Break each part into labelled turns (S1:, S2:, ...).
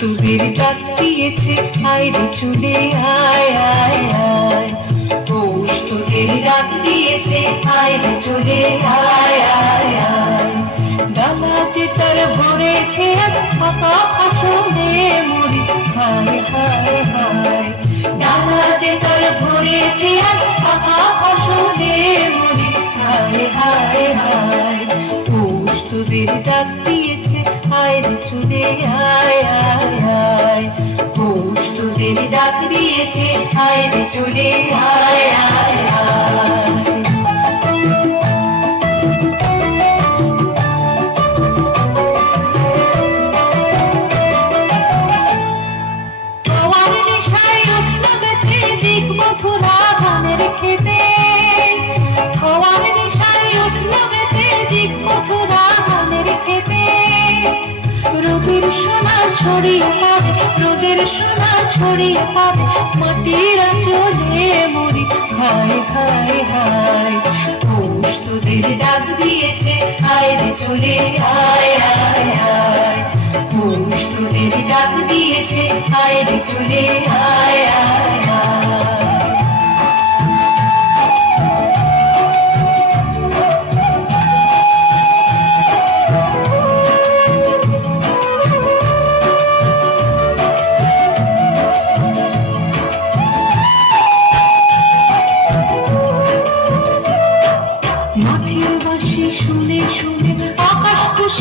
S1: তোদের দিয়েছে আয় আয় আয় পৌষ তোদের ডাক দিয়েছে আইরে চলে আয়। ভরেছে আজ ফাঁকা আসলে মরি হায় হায় হায়। ডালা যে তার ভরেছে আজ ফাঁকা মরি হায় হায় হায়। পৌষ তোদের ডাক দিয়েছে আয় চলে আয় আয় আয় পৌষ তোদের ডাক দিয়েছে আয় রে চলে আয় আয় আয় ছড়িয়ে পাবে রোদের সোনা ছড়িয়ে পাবে মাটির চলে মরি, হায় হায় হায়। পুষ তোদের ডাক দিয়েছে, আয় রে চলে, আয় আয় আয়। পুষ তোদের ডাক দিয়েছে, আয় রে চলে হায়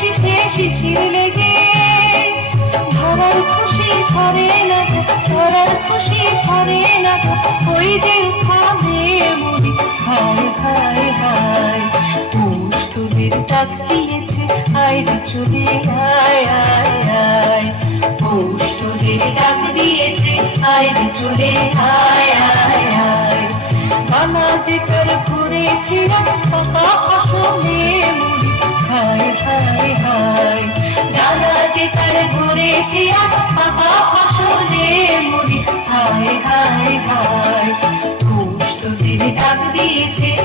S1: শীষে শিশির লেগে। খুশি ধরে না ধরার খুশি ধরে না ওই যে থামে মরি, হায় হায় হায়। পৌষ আয় রে চলে, আয় আয় আয়। পৌষ তোদের আয় রে চলে, আয় আয় আয়। মামা যে তোর ঘুরেছে পাপা আসলে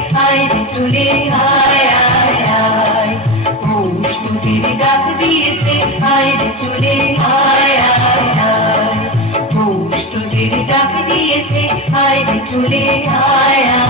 S1: রে চলে আয় আয় পৌষ তোদের ডাক দিয়েছে রে চলে আয় আয় পৌষ তোদের ডাক দিয়েছে রে চলে আয় আয়